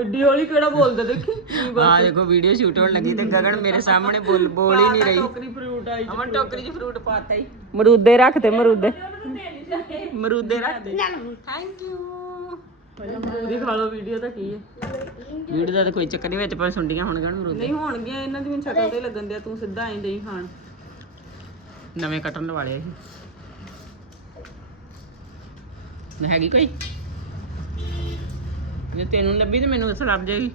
ਐਡੀ ਹੌਲੀ ਕਿਹੜਾ ਬੋਲਦਾ ਦੇਖੀ? ਆ ਦੇਖੋ ਵੀਡੀਓ ਸ਼ੂਟ ਹੋਣ ਲੱਗੀ ਤੇ ਗਗਨ ਮੇਰੇ ਸਾਹਮਣੇ ਬੋਲ ਬੋਲ ਹੀ ਨਹੀਂ ਰਹੀ। ਟੋਕਰੀ ਫਰੂਟ ਆਈ ਅਮਨ ਟੋਕਰੀ 'ਚ ਫਰੂਟ ਪਾਤਾ ਹੀ। ਮਰੂਦੇ ਰੱਖਤੇ ਮਰੂਦੇ। ਮਰੂਦੇ ਰੱਖਦੇ ਥੈਂਕ ਯੂ ਮਰੂਦ ਹੀ ਖਾ ਲਓ ਵੀਡੀਓ ਤਾਂ ਕੀ ਹੈ। ਵੀਡੀਓ ਦਾ ਤਾਂ ਕੋਈ ਚੱਕਰ ਨਹੀਂ ਵਿੱਚ ਪਰ ਸੁੰਡੀਆਂ ਹੋਣਗੀਆਂ ਮਰੂਦ। ਨਹੀਂ ਹੋਣਗੀਆਂ ਇਹਨਾਂ ਦੀ ਮੈਨੂੰ ਸ਼ਕਲ ਤੇ ਲੱਗਣ ਦਿਆ ਤੂੰ ਸਿੱਧਾ ਆਈ ਦੇਈ ਖਾਣ। ਨਵੇਂ ਕੱਟਣ ਵਾਲੇ ਇਹ। ਹੈਗੀ ਕੋਈ? ਜੇ ਤੈਨੂੰ ਲੱਭੀ ਤੇ ਮੈਨੂੰ ਦੱਸ ਲੱਭ ਜਾਏਗੀ।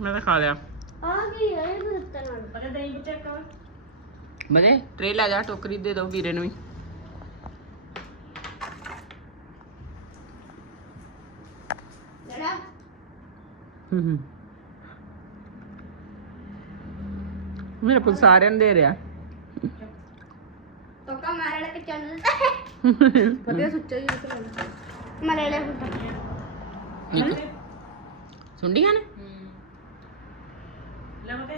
ਮੈਂ ਤਾਂ ਖਾ ਲਿਆ। ਆ ਗਈ ਹੈ ਇਹ ਦਿੱਤਾ ਨਾਲ। ਪਤਾ ਦਹੀਂ ਵਿੱਚ ਚੱਕ ਮਜੇ ਟ੍ਰੇ ਲੈ ਜਾ ਟੋਕਰੀ ਦੇ ਦੋ ਵੀਰੇ ਨੂੰ ਵੀ। ਹੂੰ ਹੂੰ। ਮੇਰੇ ਪੁੱਤ ਸਾਰਿਆਂ ਨੂੰ ਦੇ ਰਿਹਾ। ਤੋਕਾ ਮਾਰੇ ਲੈ ਕੇ ਚੱਲ ਪਤਾ ਸੁੱਚਾ ਹੀ ਇਸ ਮਾਰੇ ਲੈ ਫੁੱਟਾ। ਇੱਕ ਸੁੰਡੀਆਂ ਨੇ? ਲੈ ਮਤੇ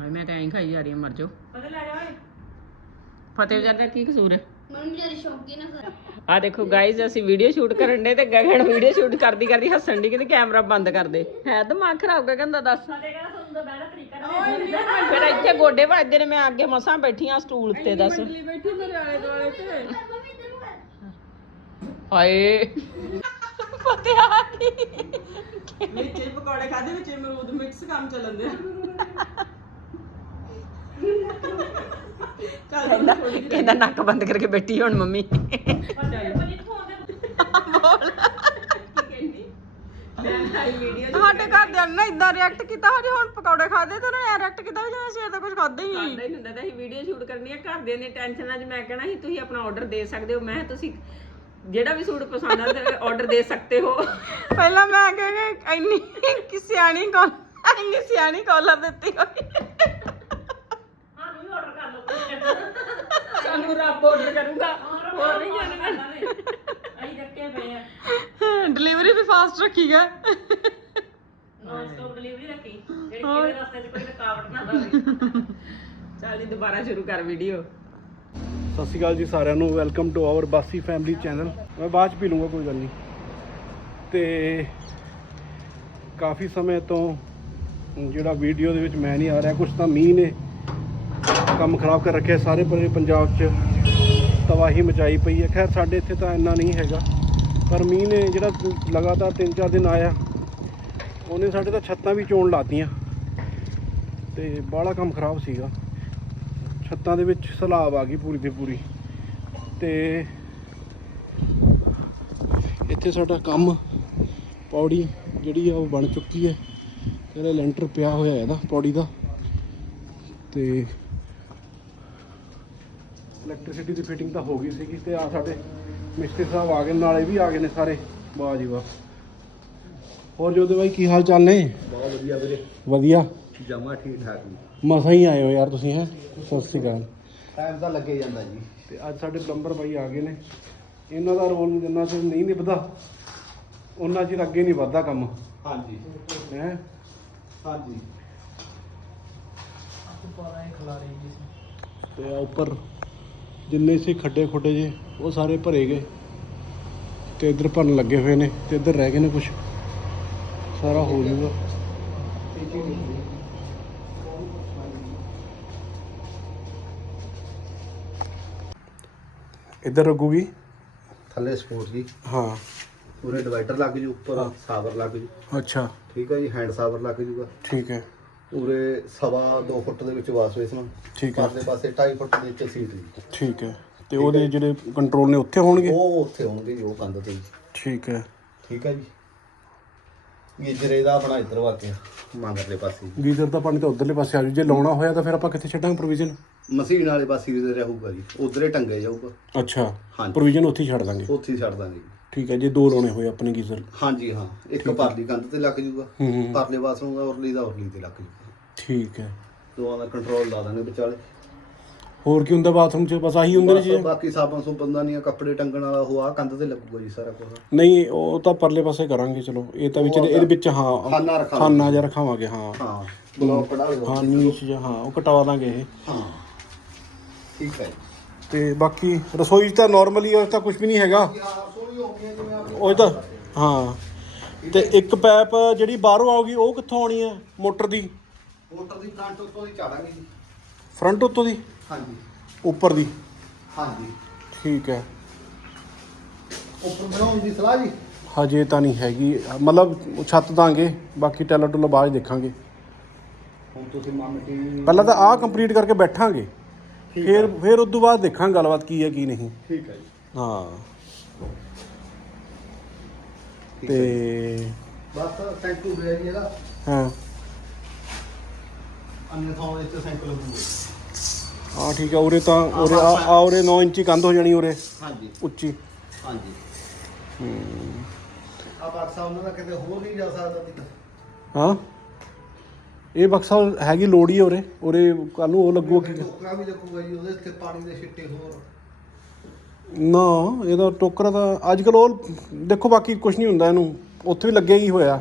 ਹਾਏ ਮੈਂ ਤਾਂ ਐਂ ਖਾਈ ਜਾ ਰਹੀ ਹਾਂ ਮਰ ਜਾਓ। ਪਤਾ ਲੈ ਜਾ ਓਏ। ਫਤਿਹ ਵਿਚਾਰ ਦਾ ਕੀ ਕਸੂਰ ਹੈ? ਮੰਮੀ ਜਿਹੜੀ ਸ਼ੌਕੀ ਨਾ ਕਰ ਆ ਦੇਖੋ ਗਾਇਜ਼ ਅਸੀਂ ਵੀਡੀਓ ਸ਼ੂਟ ਕਰਨ ਦੇ ਤੇ ਗਗਨ ਵੀਡੀਓ ਸ਼ੂਟ ਕਰਦੀ ਕਰਦੀ ਹੱਸਣ ਦੀ ਕਹਿੰਦੇ ਕੈਮਰਾ ਬੰਦ ਕਰ ਦੇ। ਹੈ ਦਿਮਾਗ ਖਰਾਬ ਕਰ ਕਹਿੰਦਾ ਦੱਸ। ਫਿਰ ਇੱਥੇ ਗੋਡੇ ਵੱਜਦੇ ਨੇ ਮੈਂ ਅੱਗੇ ਮਸਾਂ ਬੈਠੀ ਆ ਸਟੂਲ ਉੱਤੇ ਦੱਸ। ਲਈ ਬੈਠੀ ਮੇਰੇ ਆਲੇ ਦੁਆਲੇ ਤੇ। ਕਰ ਹਾਏ। ਫਤਿਹ ਆ ਗਈ। ਵਿੱਚ ਹੀ ਪਕੌੜੇ ਖਾਦੇ ਵਿੱਚ ਹੀ ਅਮਰੂਦ ਮਿਕਸ ਕੰਮ ਚੱਲਣ ਦੇ। ਚੱਲ ਕਹਿੰਦਾ ਕਹਿੰਦਾ ਨੱਕ ਬੰਦ ਕਰਕੇ ਬੈਠੀ ਹੁਣ ਮੰਮੀ। ਵੀਡੀਓ ਸਾਡੇ ਘਰਦਿਆਂ ਨੇ ਨਾ ਇਦਾਂ ਰਿਐਕਟ ਕੀਤਾ ਹਜੇ ਹੁਣ ਪਕੌੜੇ ਖਾਦੇ ਤੇ ਨਾ ਰਿਐਕਟ ਕੀਤਾ ਜਿਵੇਂ ਸਵੇਰ ਦਾ ਕੁਝ ਖਾਦਾ ਹੀ ਨਹੀਂ। ਖਾਂਦਾ ਹੀ ਹੁੰਦਾ ਤਾਂ ਅਸੀਂ ਵੀਡੀਓ ਸ਼ੂਟ ਕਰਨੀ ਹੈ ਘਰਦਿਆਂ ਦੀ ਟੈਨਸ਼ਨਾਂ 'ਚ ਮੈਂ ਕਹਿਣਾ ਸੀ ਤੁਸੀਂ ਆਪਣਾ ਆਰਡਰ ਦੇ ਸਕਦੇ ਹੋ। ਮੈਂ ਕਿਹਾ ਤੁਸੀਂ ਜਿਹੜਾ ਵੀ ਸੂਟ ਪਸੰਦ ਆ ਤੇ ਆਰਡਰ ਦੇ ਸਕਦੇ ਹੋ। ਪਹਿਲਾਂ ਮੈਂ ਕਹਿੰਗਾ ਇੰਨੀ ਕਿ ਸਿਆਣੀ ਕਾਲ ਇੰਨੀ ਸਿਆਣੀ ਕਾਲਰ ਦਿੱਤੀ ਹੋਈ। ਸਾਨੂੰ ਰੱਬ ਆਰਡਰ ਕਰੂਗਾ। ਹੋਰ ਨਹੀਂ ਜਾਣਾ। ਅਸੀਂ ਪਏ ਆ। ਡਿਲੀਵਰੀ ਵੀ ਫਾਸਟ ਰੱਖੀ ਹੈ ਨੌਨ ਸਟਾਪ ਡਿਲੀਵਰੀ ਰੱਖੀ। ਜਿਹੜੀ ਕਿਹਦੇ ਰਸਤੇ 'ਚ ਕੋਈ ਰੁਕਾਵਟ ਨਾ ਪਵੇ ਚੱਲ ਜੀ ਦੁਬਾਰਾ ਸ਼ੁਰੂ ਕਰ ਵੀਡੀਓ ਸਤਿ ਸ਼੍ਰੀ ਅਕਾਲ ਜੀ ਸਾਰਿਆਂ ਨੂੰ। Welcome to our Bassi family channel ਮੈਂ ਬਾਅਦ ਚ ਪੀ ਲੂੰਗਾ, ਕੋਈ ਗੱਲ ਨਹੀਂ। ਤੇ ਕਾਫੀ ਸਮੇਂ ਤੋਂ ਜਿਹੜਾ ਵੀਡੀਓ ਦੇ ਵਿੱਚ ਮੈਂ ਨਹੀਂ ਆ ਰਿਹਾ ਕੁਝ ਤਾਂ ਮੀਂਹ ਨੇ ਕੰਮ ਖਰਾਬ ਕਰ ਰੱਖਿਆ ਸਾਰੇ ਪੂਰੇ ਪੰਜਾਬ 'ਚ। ਤਬਾਹੀ ਮਚਾਈ ਪਈ ਹੈ। ਖੈਰ, ਸਾਡੇ ਇੱਥੇ ਤਾਂ ਇੰਨਾ ਨਹੀਂ ਹੈਗਾ। ਪਰ ਮੀਂਹ ਨੇ ਜਿਹੜਾ ਲਗਾਤਾਰ 3-4 ਦਿਨ ਆਇਆ, ਉਹਨੇ ਸਾਡੇ ਤਾਂ ਛੱਤਾਂ ਵੀ ਚੋਣ ਲਾਤੀਆਂ। ਤੇ ਬਾਹਲਾ ਕੰਮ ਖਰਾਬ ਸੀਗਾ। ਛੱਤਾਂ ਦੇ ਵਿੱਚ ਸਲਾਬ ਆ ਗਈ ਪੂਰੀ ਦੀ ਪੂਰੀ। ਤੇ ਇੱਥੇ ਸਾਡਾ ਕੰਮ ਪੌੜੀ ਜਿਹੜੀ ਆ ਉਹ ਬਣ ਚੁੱਕੀ ਹੈ। ਇਹਦਾ ਲੈਂਟਰ ਪਿਆ ਹੋਇਆ ਇਹਦਾ ਪੌੜੀ ਦਾ। ਤੇ ਇਲੈਕਟ੍ਰਿਸਿਟੀ ਦੀ ਫਿਟਿੰਗ ਤਾਂ ਹੋ ਗਈ ਸੀਗੀ ਤੇ ਆ ਸਾਡੇ ਮਿਸਤਰੀ ਸਾਹਿਬ ਆ ਗਏ ਨਾਲੇ ਵੀ ਆ ਗਏ ਨੇ ਸਾਰੇ। ਵਾਹ ਜੀ ਵਾਹ। ਹੋਰ ਜੋਦੇ ਬਾਈ ਕੀ ਹਾਲ ਚਾਲ ਨੇ? ਬਹੁਤ ਵਧੀਆ ਵੀਰੇ। ਵਧੀਆ। ਜਮਾ ਠੀਕ ਠਾਕ ਜੀ। ਮਸਾਂ ਹੀ ਆਏ ਹੋ ਯਾਰ ਤੁਸੀਂ ਹੈ? ਸਤਿ ਸ਼੍ਰੀ ਅਕਾਲ। ਟਾਈਮ ਤਾਂ ਲੱਗੇ ਜਾਂਦਾ ਜੀ। ਤੇ ਅੱਜ ਸਾਡੇ ਪਲੰਬਰ ਬਾਈ ਆ ਗਏ ਨੇ। ਇਹਨਾਂ ਦਾ ਰੋਲ ਜਿੰਨਾ ਚਿਰ ਨਹੀਂ ਨਿਭਦਾ ਉਹਨਾਂ ਚਿਰ ਅੱਗੇ ਨਹੀਂ ਵੱਧਦਾ ਕੰਮ। ਹਾਂਜੀ। ਹੈ? ਹਾਂਜੀ। ਤੇ ਆ ਉੱਪਰ ਜਿੰਨੇ ਸੀ ਖੱਡੇ ਖੁੱਡੇ ਜੇ ਉਹ ਸਾਰੇ ਭਰੇ ਗਏ। ਤੇ ਇੱਧਰ ਭਰਨ ਲੱਗੇ ਹੋਏ ਨੇ ਤੇ ਇੱਧਰ ਰਹਿ ਗਏ ਨੇ ਕੁਝ ਸਾਰਾ ਹੋ ਜਾਊਗਾ। ਇੱਧਰ ਲੱਗੂਗੀ ਥੱਲੇ ਸਪੋਰਟ ਜੀ। ਹਾਂ। ਪੂਰੇ ਡਿਵਾਈਡਰ ਲੱਗ ਜੂ ਉੱਪਰ। ਸਾਵਰ ਲੱਗ ਜੂ। ਅੱਛਾ। ਠੀਕ ਹੈ ਜੀ ਹੈਂਡ ਸਾਵਰ ਲੱਗ ਜੂਗਾ। ਠੀਕ ਹੈ। ਪੂਰੇ ਸਵਾ 2 ਫੁੱਟ ਦੇ ਵਿੱਚ ਵਾਸ਼ ਬੇਸਨ ਠੀਕ ਹੈ। ਪਰਲੇ ਪਾਸੇ 2.5 ਫੁੱਟ ਦੇ ਵਿੱਚ ਸੀਟ ਜੀ। ਠੀਕ ਹੈ। ਤੇ ਉਹਦੇ ਜਿਹੜੇ ਕੰਟਰੋਲ ਨੇ ਉੱਥੇ ਹੋਣਗੇ? ਉਹ ਉੱਥੇ ਹੋਣਗੇ ਜੀ ਉਹ ਕੰਧ ਤੇ ਠੀਕ ਹੈ। ਠੀਕ ਹੈ ਜੀ। ਗੀਜਰੇ ਦਾ ਆਪਣਾ ਇੱਧਰ ਵਾ ਕੇ ਮੰਗਰਲੇ ਪਾਸੇ। ਗੀਜ਼ਰ ਦਾ ਪਾਣੀ ਤਾਂ ਉਧਰਲੇ ਪਾਸੇ ਆ ਜੂ। ਜੇ ਲਾਉਣਾ ਹੋਇਆ ਤਾਂ ਫਿਰ ਆਪਾਂ ਕਿੱਥੇ ਛੱਡਾਂਗੇ ਪ੍ਰੋਵੀਜ਼ਨ ਮਸ਼ੀਨ ਵਾਲੇ ਪਾਸੇ ਹੀ ਰਹੂਗਾ ਜੀ। ਉਧਰੇ ਟੰਗੇ ਜਾਊਗਾ। ਅੱਛਾ। ਹਾਂਜੀ। ਪ੍ਰੋਵੀਜ਼ਨ ਉੱਥੇ ਹੀ ਛੱਡ ਦਾਂਗੇ। ਉੱਥੇ ਹੀ ਛੱਡ ਦਾਂਗੇ ਜੀ। ਠੀਕ ਹੈ ਜੇ ਦੋ ਲਾਉਣੇ ਹੋਏ ਆਪਣੇ ਗੀਜ਼ਰ। ਹਾਂਜੀ ਹਾਂ। ਇੱਕ ਪਰਲੀ ਕੰਧ ਤੇ ਲੱਗ ਜੂਗਾ। ਹੂੰ ਹੂੰ ਪਰਲੇ ਬਾਥਰੂਮ ਦਾ ਉਰਲੀ ਦਾ ਉਰਲੀ ਤੇ ਲੱਗ ਜੂਗਾ। ਠੀਕ ਹੈ। ਦੋਵਾਂ ਦਾ ਕੰਟਰੋਲ ਲਾ ਦਾਂਗੇ ਵਿਚਾਲੇ। ਹੋਰ ਕੀ ਹੁੰਦਾ ਬਾਥਰੂਮ 'ਚ? ਬਸ ਆਹੀ ਹੁੰਦੇ ਨੇ ਬਸ ਜੀ ਬਾਕੀ ਸਾਬਣ ਸੁਬਨ ਦਾ ਨਹੀਂ ਕੱਪੜੇ ਟੰਗਣ ਵਾਲਾ ਉਹ ਆ ਕੰਧ ਤੇ ਲੱਗੂਗਾ ਜੀ ਸਾਰਾ ਕੁਝ ਨਹੀਂ ਉਹ ਤਾਂ ਪਰਲੇ ਪਾਸੇ ਕਰਾਂਗੇ ਚਲੋ। ਇਹ ਤਾਂ ਵਿੱਚ ਇਹਦੇ ਵਿੱਚ ਹਾਂ ਖਾਨਾ ਰੱਖਾਂਗੇ। ਖਾਨਾ ਜਿਹਾ ਰਖਾਵਾਂਗੇ ਹਾਂ। ਹਾਂ ਬਲੌਕ ਕਢਾ ਲਓ। ਹਾਂ ਨੀਚ ਜਿਹਾ ਹਾਂ ਉਹ ਕਟਵਾ ਦਾਂਗੇ ਇਹ। ਹਾਂ। ਠੀਕ ਹੈ ਤੇ ਬਾਕੀ ਰਸੋਈ 'ਚ ਤਾਂ ਨਾਰਮਲੀ ਉਹ ਤਾਂ ਕੁਝ ਵੀ ਨਹੀਂ ਹੈਗਾ। ਉਹ ਤਾਂ ਹਾਂ। ਤੇ ਇੱਕ ਪੈਪ ਜਿਹੜੀ ਬਾਹਰੋਂ ਆਊਗੀ ਉਹ ਕਿੱਥੋਂ ਆਉਣੀ ਹੈ ਮੋਟਰ ਦੀ? ਮੋਟਰ ਦੀ ਫਰੰਟ ਉੱਤੋਂ ਦੀ ਚਾੜਾਂਗੇ ਜੀ। ਫਰੰਟ ਉੱਤੋਂ ਦੀ? ਹਾਂਜੀ। ਉੱਪਰ ਦੀ? ਹਾਂਜੀ। ਠੀਕ ਹੈ। ਉੱਪਰ ਬਣਾਉਣ ਦੀ ਸਲਾਹ ਜੀ? ਹਜੇ ਤਾਂ ਨਹੀਂ ਹੈਗੀ। ਮਤਲਬ ਛੱਤ ਦਾਂਗੇ ਬਾਕੀ ਟੈਲਾ ਟੁਲਾ ਬਾਅਦ ਦੇਖਾਂਗੇ। ਹੁਣ ਤੁਸੀਂ ਮਾਮੇ ਦੀ ਪਹਿਲਾਂ ਤਾਂ ਆਹ ਕੰਪਲੀਟ ਕਰਕੇ ਬੈਠਾਂਗੇ। ਠੀਕ ਫਿਰ ਹੈ ਫਿਰ ਉਸ ਤੋਂ ਬਾਅਦ ਦੇਖਾਂਗੇ ਗੱਲਬਾਤ ਕੀ ਹੈ ਕੀ ਨਹੀਂ। ਠੀਕ ਹੈ ਜੀ। ਹਾਂ। ਹੈ। ਤੇ ਬਸ ਸੈਂਕੂ ਬਰਿਆ ਜੀ ਇਹਦਾ ਹਾਂ। ਅੰਨੇ ਥਾਂ ਵਿੱਚ ਸੈਂਕੂ ਲੱਗੂਗਾ। ਹਾਂ ਠੀਕ ਹੈ ਉਰੇ ਤਾਂ ਉਰੇ ਆ ਆ ਉਰੇ 9 ਇੰਚੀ ਕੰਧ ਹੋ ਜਾਣੀ ਉਰੇ। ਹਾਂਜੀ। ਉੱਚੀ। ਹਾਂਜੀ। ਆ ਬਾਕਸਾ ਉਹਨਾਂ ਦਾ ਕਿਤੇ ਹੋਰ ਨਹੀਂ ਜਾ ਸਕਦਾ ਹਾਂ? ਇਹ ਬਕਸਾ ਹੈਗੀ ਲੋੜ ਉਰੇ। ਉਰੇ ਕੱਲ ਨੂੰ ਉਹ ਲੱਗੂਗਾ ਕੀ ਟੋਕਰਾ ਵੀ ਲੱਗੂਗਾ ਜੀ ਉਹਦੇ ਉੱਤੇ ਪਾਣੀ ਦੇ ਛਿੱਟੇ ਹੋਰ। ਨਾ ਇਹਦਾ ਟੋਕਰਾ ਤਾਂ ਅੱਜ ਕੱਲ ਉਹ ਦੇਖੋ ਬਾਕੀ ਕੁਝ ਨਹੀਂ ਹੁੰਦਾ ਇਹਨੂੰ। ਉੱਥੇ ਵੀ ਲੱਗਿਆ ਹੀ ਹੋਇਆ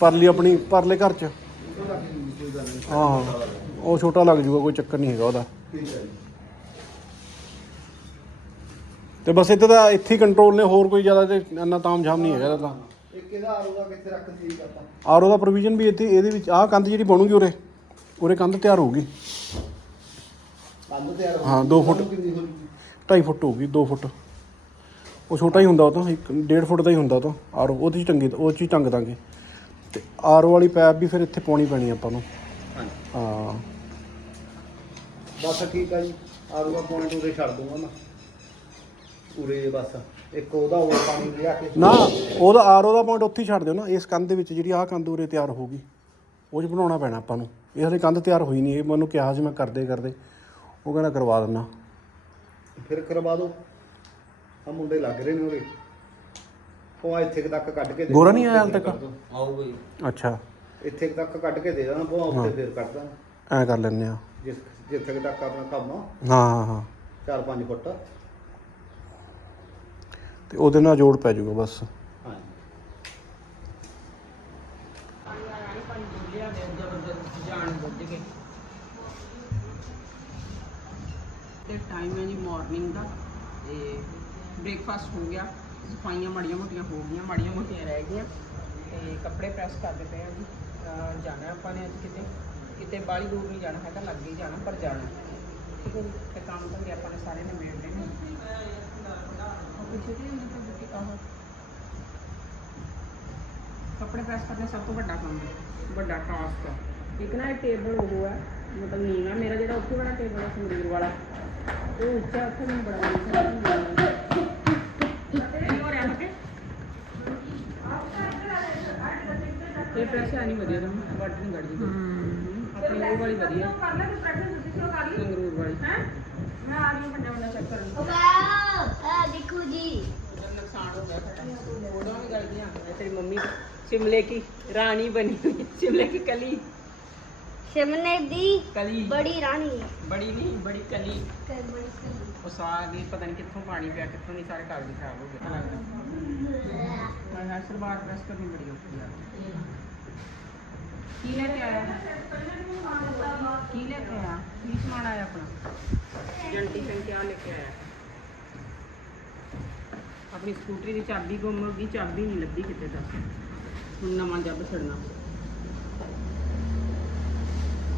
ਪਰਲੀ ਆਪਣੀ ਪਰਲੇ ਘਰ 'ਚ। ਲੱਗ ਹਾਂ ਉਹ ਛੋਟਾ ਲੱਗ ਜੂਗਾ ਕੋਈ ਚੱਕਰ ਨਹੀਂ ਹੈਗਾ ਉਹਦਾ। ਤੇ ਬਸ ਇੱਥੇ ਤਾਂ ਇੱਥੇ ਹੀ ਕੰਟਰੋਲ ਨੇ ਹੋਰ ਕੋਈ ਜ਼ਿਆਦਾ ਤੇ ਇੰਨਾ ਤਾਮਝਾਮ ਨਹੀਂ ਹੈਗਾ ਇਹਦਾ ਤਾਂ। ਇੱਕ ਇਹਦਾ ਆਰੂਗਾ ਕਿੱਥੇ ਰੱਖ ਦੀ ਆਪਾਂ ਦਾ ਪ੍ਰੋਵੀਜ਼ਨ ਵੀ ਇੱਥੇ ਇਹਦੇ ਵਿੱਚ ਆਹ ਕੰਧ ਜਿਹੜੀ ਬਣੂਗੀ ਉਰੇ ਉਰੇ ਕੰਧ ਤਿਆਰ ਹੋਊਗੀ। ਕੰਧ ਤਿਆਰ ਹੋ ਹਾਂ, ਦੋ ਫੁੱਟ। ਕਿੰਨੀ ਹੋਊਗੀ? 2.5 ਫੁੱਟ ਹੋਊਗੀ 2 ਫੁੱਟ। ਉਹ ਛੋਟਾ ਹੀ ਹੁੰਦਾ ਉਹ ਤਾਂ 1.5 ਫੁੱਟ ਦਾ ਹੀ ਹੁੰਦਾ ਉਹ ਤਾਂ ਆਰਓ ਉਹਦੇ ਟੰਗੀ ਉਹ 'ਚ ਹੀ ਟੰਗ ਦਾਂਗੇ। ਤੇ ਆਰਓ ਵਾਲੀ ਪੈਪ ਵੀ ਫਿਰ ਇੱਥੇ ਪਾਉਣੀ ਪੈਣੀ ਆਪਾਂ ਨੂੰ। ਹਾਂ। ਬਸ ਠੀਕ ਆ ਜੀ ਆਰੂਗਾ ਪੁਆਇੰਟ ਉਰੇ ਛੱਡ ਦੂੰਗਾ ਮੈਂ। ਉਰੇ ਬਸ। ਇੱਕ ਉਹਦਾ ਉਹ ਪਾਣੀ ਲਿਆ ਕੇ ਨਾ ਉਹਦਾ ਆਰਓ ਦਾ ਪੁਆਇੰਟ ਉੱਥੇ ਹੀ ਛੱਡ ਦਿਓ ਨਾ। ਇਸ ਕੰਧ ਦੇ ਵਿੱਚ ਜਿਹੜੀ ਆਹ ਕੰਧ ਉਰੇ ਤਿਆਰ ਹੋਊਗੀ ਉਹ 'ਚ ਬਣਾਉਣਾ ਪੈਣਾ ਆਪਾਂ ਨੂੰ। ਇਹ ਹਲੇ ਕੰਧ ਤਿਆਰ ਹੋਈ ਨਹੀਂ ਇਹ ਮੈਨੂੰ ਕਿਹਾ ਸੀ ਮੈਂ ਕਰਦੇ ਕਰਦੇ। ਉਹ ਕਹਿੰਦਾ ਕਰਵਾ ਦਿੰਦਾ ਫਿਰ ਕਰਵਾ ਦੋ। ਆ ਮੁੰਡੇ ਲੱਗ ਰਹੇ ਨੇ ਉਰੇ। ਉਹ ਆ ਇੱਥੇ ਕੁ ਤੱਕ ਕੱਢ ਕੇ ਦੇ ਗੋਰਾ ਨਹੀਂ ਆਇਆ ਹਾਲੇ ਤੱਕ? ਕਰ ਦਿਓ। ਆਊਗਾ ਜੀ। ਅੱਛਾ। ਇੱਥੇ ਕੁ ਤੱਕ ਕੱਢ ਕੇ ਦੇ ਦੇਣਾ ਉਹ ਉੱਥੇ ਫਿਰ ਕੱਢ ਦਾਂ ਐਂ ਕਰ ਲੈਂਦੇ ਆ ਜਿਸ ਜਿੱਥੇ ਕੁ ਤੱਕ ਆਪਣਾ ਕੰਮ ਆ। ਹਾਂ ਹਾਂ ਹਾਂ। 4-5 ਫੁੱਟ। ਤੇ ਉਹਦੇ ਨਾਲ ਜੋੜ ਪੈ ਜਾਊਗਾ ਬਸ। ਤੇ ਟਾਈਮ ਹੈ ਜੀ ਮਾਰਨਿੰਗ ਦਾ, ਤੇ ਬ੍ਰੇਕਫਾਸਟ ਹੋ ਗਿਆ। ਸਫਾਈਆਂ ਮਾੜੀਆਂ ਮੋਟੀਆਂ ਹੋ ਗਈਆਂ, ਮਾੜੀਆਂ ਮੋਟੀਆਂ ਰਹਿ ਗਈਆਂ। ਤੇ ਕੱਪੜੇ ਪ੍ਰੈਸ ਕਰਦੇ ਪਏ ਆ ਜੀ। ਜਾਣਾ ਆਪਾਂ ਨੇ ਅੱਜ ਕਿਤੇ। ਕਿਤੇ ਬਾਹਲੀ ਦੂਰ ਨਹੀਂ ਜਾਣਾ, ਹੈਗਾ, ਲੱਗੇ ਹੀ ਜਾਣਾ, ਪਰ ਜਾਣਾ। ਤੇ ਕੰਮ ਧੰਦੇ ਆਪਾਂ ਨੇ ਸਾਰੇ ਨਿਬੇੜ ਲਏ ਨੇ ਉਹ ਪਿੱਛੇ ਤੇ ਇਹਨਾਂ ਤੋਂ ਬੁੱਟੀ ਆਹ ਕੱਪੜੇ ਪ੍ਰੈਸ ਕਰਨਾ ਸਭ ਤੋਂ ਵੱਡਾ ਕੰਮ ਹੈ ਵੱਡਾ ਟਾਸਕ ਹੈ ਇੱਕ ਨਾ ਇਹ ਟੇਬਲ ਉਹ ਹੈ ਮਤਲਬ ਨੀਵਾ ਮੇਰਾ ਜਿਹੜਾ ਉੱਥੇ ਵਾਲਾ ਟੇਬਲ ਹੈ ਸੰਗਰੂਰ ਵਾਲਾ ਉਹ ਉੱਚਾ ਉੱਥੇ ਮੈਨੂੰ ਬੜਾ ਨੀਵਾ ਲੱਗਦਾ ਕੀ ਹੋ ਰਿਹਾ ਫਤੇ ਇਹ ਪ੍ਰੈਸ ਹੈ ਨਹੀਂ ਵਧੀਆ ਤਾਂ ਵੱਟ ਨਹੀਂ ਗੜ ਜੀ ਆਪਣੀ ਉਹ ਵਾਲੀ ਵਧੀਆ ਸੰਗਰੂਰ ਵਾਲੀ ਹੈ ਮੈਂ ਆ ਰਹੀ ਹਾਂ ਪੰਡਾ ਪੰਡਾ ਚੈੱਕ ਕਰਨ ਵਾਓ ਆ ਦੇਖੋ ਜੀ ਉਹਦਾ ਨੁਕਸਾਨ ਹੋ ਗਿਆ ਸਾਡਾ ਫੋਟੋਆਂ ਵੀ ਗਲ ਗਈਆਂ ਇਹ ਤੇਰੀ ਮੰਮੀ ਸ਼ਿਮਲੇ ਕੀ ਰਾਣੀ ਬਣੀ ਹੋਈ ਹੈ, ਸ਼ਿਮਲੇ ਕੀ ਕਲੀ ਸ਼ਮਨੇ ਦੀ ਕਲੀ ਬੜੀ ਰਾਣੀ ਬੜੀ ਨਹੀਂ ਬੜੀ ਕਲੀ ਕਰ ਬੜੀ ਕਲੀ ਉਹ ਸਾਗ ਹੀ ਪਤਾ ਨਹੀਂ ਕਿੱਥੋਂ ਪਾਣੀ ਪਿਆ ਕਿੱਥੋਂ ਨਹੀਂ ਸਾਰੇ ਕਾਗਜ਼ ਖਰਾਬ ਹੋ ਗਏ ਲੱਗਦਾ ਮੈਂ ਹਾਂ ਸਰਬਾਰ ਪ੍ਰੈਸ ਕਰਨੀ ਬੜੀ ਔਖੀ ਆ ਕੀ ਲੈ ਕੇ ਆਇਆ? ਕੀ ਲੈ ਕੇ ਆਇਆ? ਕੀ ਸਮਾਨ ਆਇਆ ਆਪਣਾ? ਜੰਟੀ ਸੰਖਿਆ ਲੈ ਕੇ ਆਇਆ। ਆਪਣੀ ਸਕੂਟਰੀ ਦੀ ਚਾਬੀ ਗੁੰਮ ਹੋ ਗਈ, ਚਾਬੀ ਨਹੀਂ ਲੱਭੀ ਕਿਤੇ ਤੱਕ। ਹੁਣ ਨਵਾਂ ਜੱਬ ਛੜਨਾ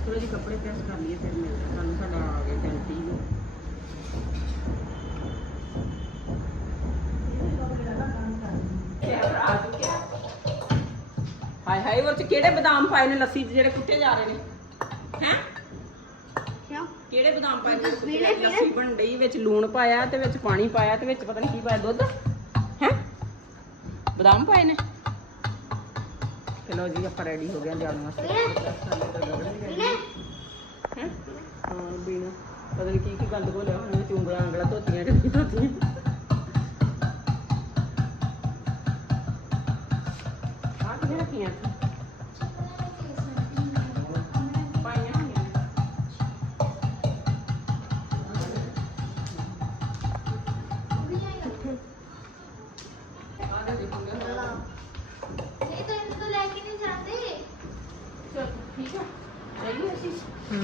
ਥੋੜੇ ਜਿਹੇ ਕੱਪੜੇ ਪ੍ਰੈਸ ਕਰ ਲਈਏ, ਫਿਰ ਮਿਲਦਾ ਸਾਨੂੰ ਸਾਡਾ ਆ ਗਿਆ ਜੰਟੀ ਨੂੰ। ਹਾਏ ਹਾਏ ਉਹ ਚ ਕਿਹੜੇ ਬਦਾਮ ਪਾਏ ਨੇ ਲੱਸੀ 'ਚ ਜਿਹੜੇ ਕੁੱਟੇ ਜਾ ਰਹੇ ਨੇ? ਹੈ? ਕਿਉਂ? ਕਿਹੜੇ ਬਦਾਮ ਪਾਏ ਨੇ ਕੁੱਟੇ ਲੱਸੀ ਬਣ ਡਈ ਵਿੱਚ ਲੂਣ ਪਾਇਆ ਤੇ ਵਿੱਚ ਪਾਣੀ ਪਾਇਆ ਤੇ ਵਿੱਚ ਪਤਾ ਨਹੀਂ ਕੀ ਪਾਇਆ ਦੁੱਧ? ਹੈ? ਬਦਾਮ ਪਾਏ ਨੇ? ਚਲੋ ਜੀ ਆਪਾਂ ਰੈਡੀ ਹੋ ਗਏ ਹਾਂ ਜਾਣ ਵਾਸਤੇ। ਇਹਨੇ ਹੈਂ? ਹਾਂ ਬੀਨਾ ਪਤਾ ਨਹੀਂ ਕੀ ਕੀ ਗੰਦ ਘੋਲਿਆ ਉਹਨੇ ਵਿੱਚ ਉਂਗਲਾਂ ਉਂਗਲਾਂ ਧੋਤੀਆਂ ਕਿ ਨਹੀਂ ਧੋਤੀਆਂ। ਅਸੀਂ। ਹੂੰ